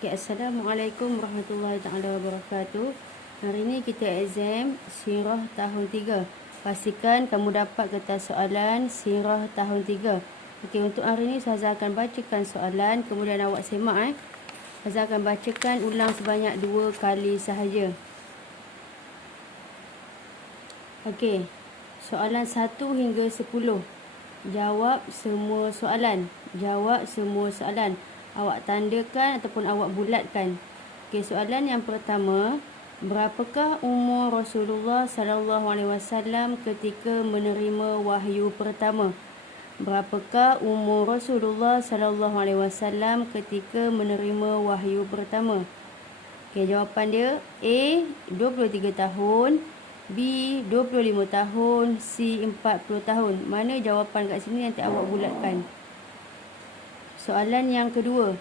Okay, Assalamualaikum warahmatullahi taala wabarakatuh. Hari ini kita exam Sirah tahun 3. Pastikan kamu dapat kertas soalan Sirah tahun 3. Okey, untuk hari ini Ustazah akan bacakan soalan, kemudian awak semak. Ustazah akan bacakan ulang sebanyak 2 kali sahaja. Okey, soalan 1 hingga 10. Jawab semua soalan. Jawab semua soalan. Awak tandakan ataupun awak bulatkan. Okey, soalan yang pertama, berapakah umur Rasulullah sallallahu alaihi wasallam ketika menerima wahyu pertama? Berapakah umur Rasulullah sallallahu alaihi wasallam ketika menerima wahyu pertama? Okey, jawapan dia A 23 tahun, B 25 tahun, C 40 tahun. Mana jawapan kat sini nanti awak bulatkan. Soalan yang kedua,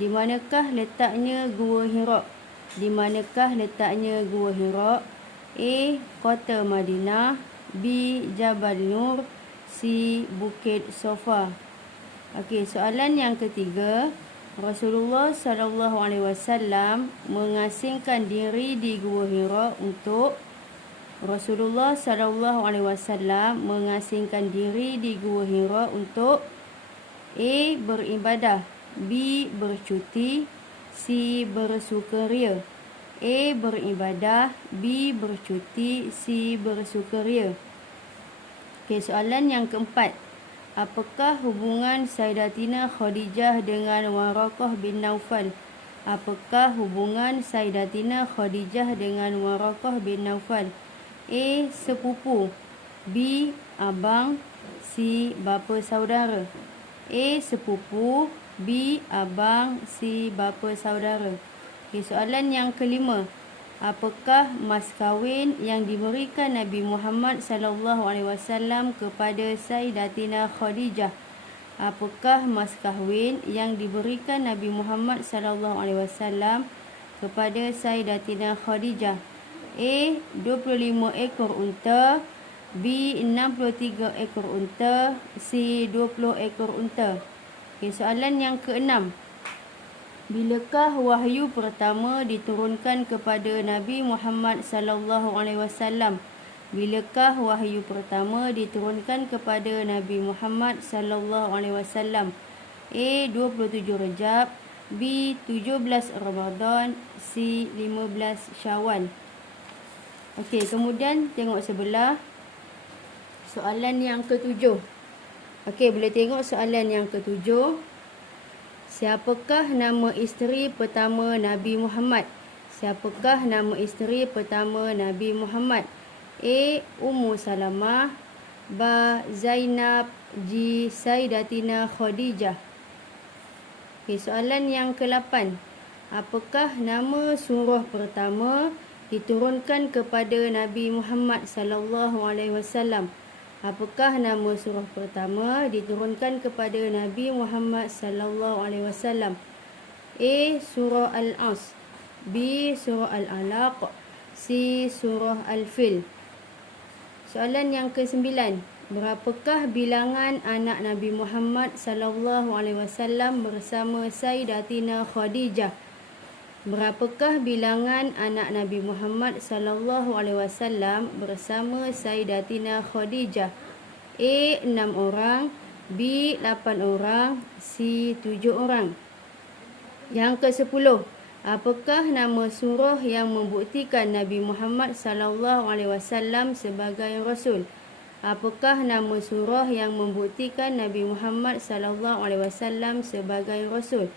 di manakah letaknya Gua Hira? Di manakah letaknya Gua Hira? A. Kota Madinah, B. Jabal Nur, C. Bukit Sofa. Okey, soalan yang ketiga, Rasulullah sallallahu alaihi wasallam mengasingkan diri di Gua Hira untuk Rasulullah sallallahu alaihi wasallam mengasingkan diri di Gua Hira untuk A. Beribadah, B. Bercuti, C. Bersukaria. A. Beribadah, B. Bercuti, C. Bersukaria. Okey, soalan yang keempat, apakah hubungan Sayyidatina Khadijah dengan Waraqah bin Naufal? Apakah hubungan Sayyidatina Khadijah dengan Waraqah bin Naufal? A. Sepupu, B. Abang, C. Bapa saudara. A. Sepupu, B. Abang, C. Bapa saudara. Okay, soalan yang kelima, apakah mas kahwin yang diberikan Nabi Muhammad sallallahu alaihi wasallam kepada Sayyidatina Khadijah? Apakah mas kahwin yang diberikan Nabi Muhammad sallallahu alaihi wasallam kepada Sayyidatina Khadijah? A. 25 ekor unta, B. 63 ekor unta, C. 20 ekor unta. Okay, soalan yang keenam, bilakah wahyu pertama diturunkan kepada Nabi Muhammad sallallahu alaihi wasallam? Bilakah wahyu pertama diturunkan kepada Nabi Muhammad sallallahu alaihi wasallam? A. 27 Rejab, B. 17 Ramadan, C. 15 Syawal. Okey, kemudian tengok sebelah. Soalan yang ketujuh. Okey, boleh tengok soalan yang ketujuh. Siapakah nama isteri pertama Nabi Muhammad? Siapakah nama isteri pertama Nabi Muhammad? A. Ummu Salamah, B. Zainab, G. Sayyidatina Khadijah. Okey, soalan yang ke-8. Apakah nama surah pertama diturunkan kepada Nabi Muhammad sallallahu alaihi wasallam? Apakah nama surah pertama diturunkan kepada Nabi Muhammad sallallahu alaihi wasallam? A. Surah Al-As, B. Surah Al-Alaq, C. Surah Al-Fil. Soalan yang ke-9, berapakah bilangan anak Nabi Muhammad sallallahu alaihi wasallam bersama Sayyidatina Khadijah? Berapakah bilangan anak Nabi Muhammad sallallahu alaihi wasallam bersama Sayyidatina Khadijah? A. 6 orang, B. 8 orang, C. 7 orang. Yang ke-10, apakah nama surah yang membuktikan Nabi Muhammad sallallahu alaihi wasallam sebagai rasul? Apakah nama surah yang membuktikan Nabi Muhammad sallallahu alaihi wasallam sebagai rasul?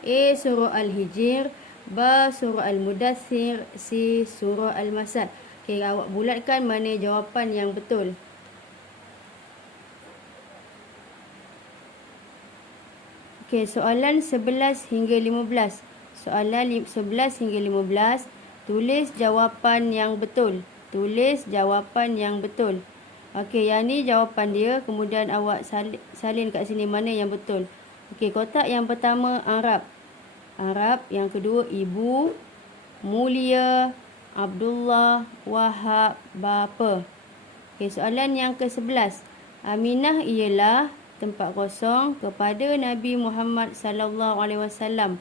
A. Surah Al-Hijr, B. Surah Al-Mudaththir, C. Surah Al-Masad. Okey, awak bulatkan mana jawapan yang betul. Okey, soalan 11 hingga 15. Soalan 11 hingga 15, tulis jawapan yang betul. Tulis jawapan yang betul. Okey, yang ni jawapan dia, kemudian awak salin kat sini mana yang betul. Okey, kotak yang pertama Arab. Arab, yang kedua ibu, mulia, Abdullah, Wahab, bapa. Okey, soalan yang ke-11. Aminah ialah tempat kosong kepada Nabi Muhammad sallallahu alaihi wasallam.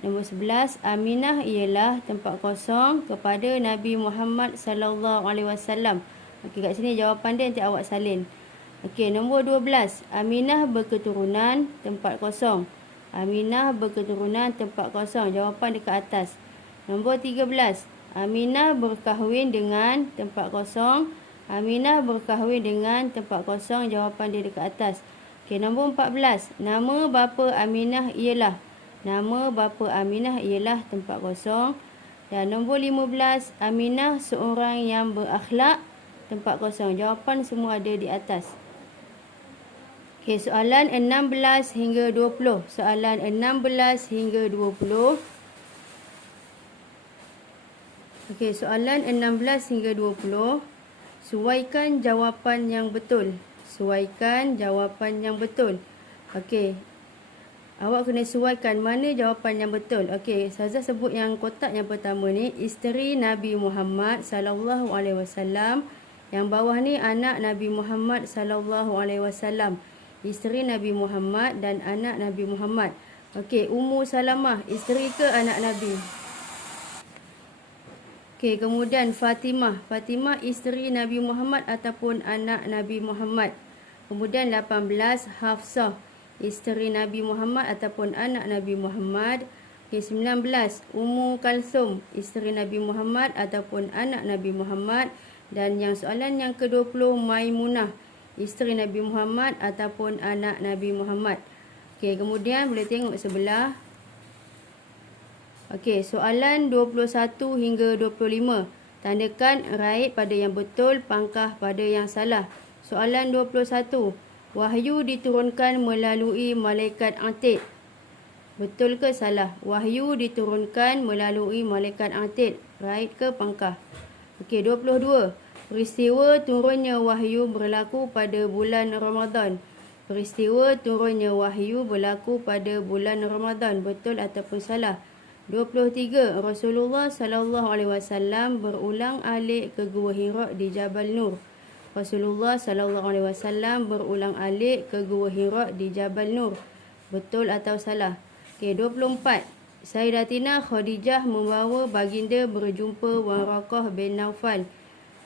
Nombor 11, Aminah ialah tempat kosong kepada Nabi Muhammad sallallahu alaihi wasallam. Okey, kat sini jawapan dia nanti awak salin. Okey, nombor 12, Aminah berketurunan tempat kosong. Aminah berketurunan tempat kosong. Jawapan dekat atas. Nombor 13, Aminah berkahwin dengan tempat kosong. Aminah berkahwin dengan tempat kosong. Jawapan dia dekat atas. Okey, nombor 14, nama bapa Aminah ialah. Nama bapa Aminah ialah tempat kosong. Dan nombor 15, Aminah seorang yang berakhlak, tempat kosong. Jawapan semua ada di atas. Okey, soalan 16 hingga 20. Soalan 16 hingga 20. Okey, soalan 16 hingga 20. Suaikan jawapan yang betul. Suaikan jawapan yang betul. Okey. Awak kena suaikan mana jawapan yang betul. Okey, Ustazah sebut yang kotak yang pertama ni, isteri Nabi Muhammad sallallahu alaihi wasallam. Yang bawah ni anak Nabi Muhammad sallallahu alaihi wasallam. Isteri Nabi Muhammad dan anak Nabi Muhammad. Okey, Ummu Salamah, isteri ke anak Nabi? Okey, kemudian Fatimah. Fatimah isteri Nabi Muhammad ataupun anak Nabi Muhammad. Kemudian 18, Hafsah, isteri Nabi Muhammad ataupun anak Nabi Muhammad. Okey, 19, Ummu Kalsum, isteri Nabi Muhammad ataupun anak Nabi Muhammad. Dan yang soalan yang ke-20, Maimunah, isteri Nabi Muhammad ataupun anak Nabi Muhammad. Okey, kemudian boleh tengok sebelah. Okey, soalan 21 hingga 25. Tandakan raid pada yang betul, pangkah pada yang salah. Soalan 21. Wahyu diturunkan melalui malaikat Atid. Betul ke salah? Wahyu diturunkan melalui malaikat Atid. Raid ke pangkah? Okey, 22. Peristiwa turunnya wahyu berlaku pada bulan Ramadan. Peristiwa turunnya wahyu berlaku pada bulan Ramadan. Betul ataupun salah? 23. Rasulullah sallallahu alaihi wasallam berulang alik ke Gua Hira di Jabal Nur. Rasulullah sallallahu alaihi wasallam berulang alik ke Gua Hira di Jabal Nur. Betul atau salah? Okey, 24. Sayyidatina Khadijah membawa baginda berjumpa Waraqah bin Naufal.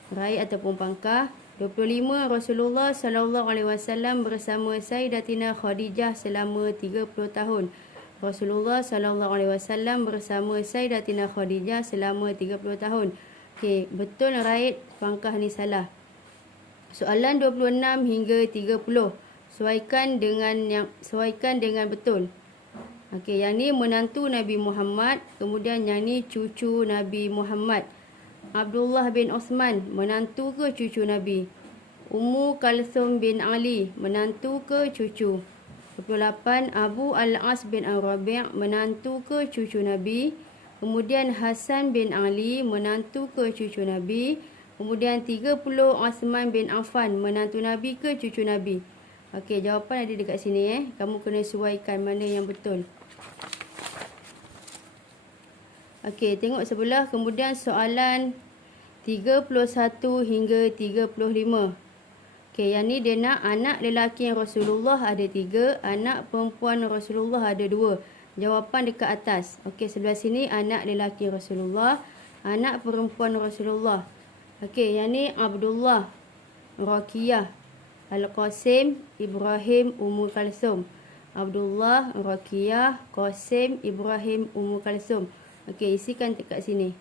Raid ataupun pangkah. 25. Rasulullah sallallahu alaihi wasallam bersama Sayyidatina Khadijah selama 30 tahun. Rasulullah sallallahu alaihi wasallam bersama Sayyidatina Khadijah selama 30 tahun. Okey, betul raid, pangkah ni salah. Soalan 26 hingga 30. Suaikan dengan betul. Okey, yang ni menantu Nabi Muhammad, kemudian yang ni cucu Nabi Muhammad. Abdullah bin Osman, menantu ke cucu Nabi? Ummu Kalsum bin Ali, menantu ke cucu? 28. Abu Al-As bin Al-Rabi', menantu ke cucu Nabi? Kemudian Hasan bin Ali, menantu ke cucu Nabi? Kemudian 30. Osman bin Affan, menantu Nabi ke cucu Nabi? Okey, jawapan ada dekat sini. Kamu kena suaikan mana yang betul. Okey, tengok sebelah. Kemudian soalan 31 hingga 35. Okey, yang ni dia nak anak lelaki Rasulullah ada 3, anak perempuan Rasulullah ada 2. Jawapan dekat atas. Okey, sebelah sini anak lelaki Rasulullah, anak perempuan Rasulullah. Okey, yang ni Abdullah, Raqiyah, Al-Qasim, Ibrahim, Ummu Kalsum. Abdullah, Raqiyah, Qasim, Ibrahim, Ummu Kalsum. Okey, isikan dekat sini.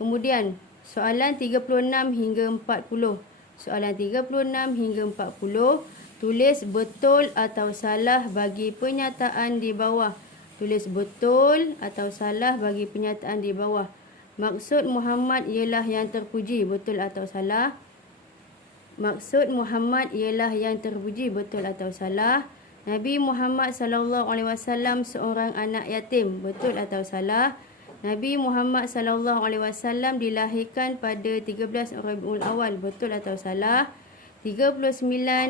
Kemudian soalan 36 hingga 40. Soalan 36 hingga 40. Tulis betul atau salah bagi pernyataan di bawah. Tulis betul atau salah bagi pernyataan di bawah. Maksud Muhammad ialah yang terpuji. Betul atau salah? Maksud Muhammad ialah yang terpuji. Betul atau salah? Nabi Muhammad sallallahu alaihi wasallam seorang anak yatim. Betul atau salah? Nabi Muhammad sallallahu alaihi wasallam dilahirkan pada 13 Rabiul Awal. Betul atau salah? 39.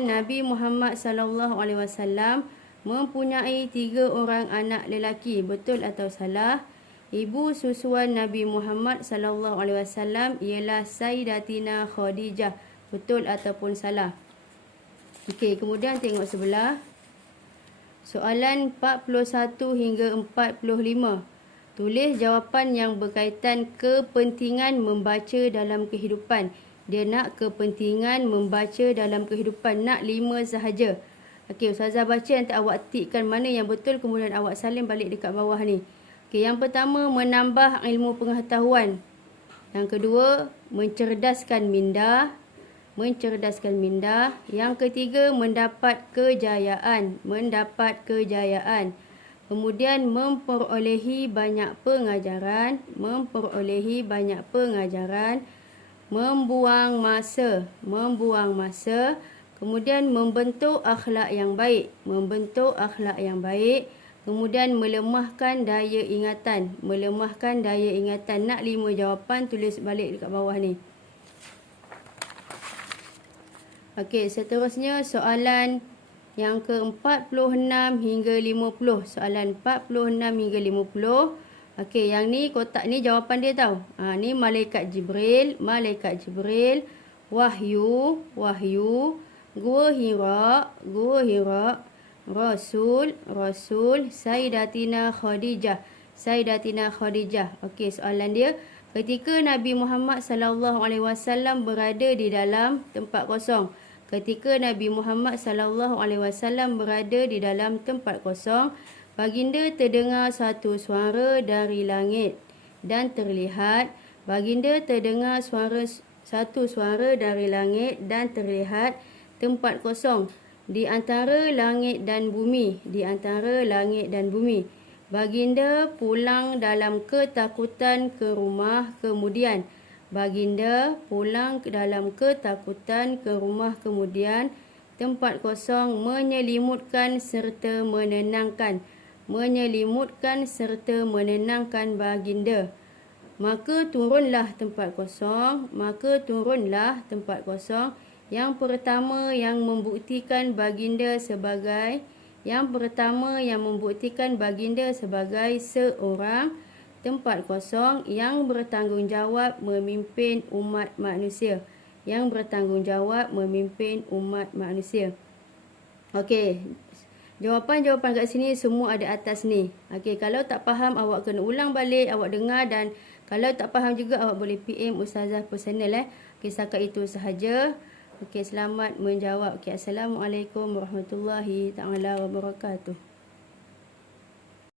Nabi Muhammad sallallahu alaihi wasallam mempunyai 3 orang anak lelaki. Betul atau salah? Ibu susuan Nabi Muhammad sallallahu alaihi wasallam ialah Sayyidatina Khadijah. Betul ataupun salah? Okey, kemudian tengok sebelah. Soalan 41 hingga 45. Tulis jawapan yang berkaitan kepentingan membaca dalam kehidupan. Dia nak kepentingan membaca dalam kehidupan. Nak 5 sahaja. Okey, Ustazah baca, nanti awak tikkan mana yang betul, kemudian awak salin balik dekat bawah ni. Okey, yang pertama, menambah ilmu pengetahuan. Yang kedua, mencerdaskan minda. Mencerdaskan minda. Yang ketiga, mendapat kejayaan. Mendapat kejayaan. Kemudian memperolehi banyak pengajaran. Memperolehi banyak pengajaran. Membuang masa. Membuang masa. Kemudian membentuk akhlak yang baik. Membentuk akhlak yang baik. Kemudian melemahkan daya ingatan. Melemahkan daya ingatan. Nak 5 jawapan, tulis balik dekat bawah ni. Okey, seterusnya soalan yang ke-46 hingga 50. Soalan 46 hingga 50. Okey, yang ni kotak ni jawapan dia tau. Ni malaikat Jibril, malaikat Jibril, wahyu, wahyu, gua Hira, gua Hira, Rasul, Rasul, Sayyidatina Khadijah, Sayyidatina Khadijah. Okey, soalan dia, ketika Nabi Muhammad SAW berada di dalam tempat kosong. Ketika Nabi Muhammad SAW berada di dalam tempat kosong, baginda terdengar satu suara dari langit dan terlihat. Baginda terdengar satu suara dari langit dan terlihat tempat kosong di antara langit dan bumi. Di antara langit dan bumi. Baginda pulang dalam ketakutan ke rumah kemudian. Baginda pulang dalam ketakutan ke rumah kemudian. Tempat kosong menyelimutkan serta menenangkan. Menyelimutkan serta menenangkan baginda. Maka turunlah tempat kosong. Maka turunlah tempat kosong. Yang pertama yang membuktikan baginda sebagai seorang tempat kosong yang bertanggungjawab memimpin umat manusia. Yang bertanggungjawab memimpin umat manusia. Okey, jawapan-jawapan kat sini semua ada atas ni. Okey, kalau tak faham awak kena ulang balik, awak dengar, dan kalau tak faham juga awak boleh PM Ustazah personal. Okey, setakat itu sahaja. Okey, selamat menjawab. Okey, Assalamualaikum warahmatullahi taala wabarakatuh.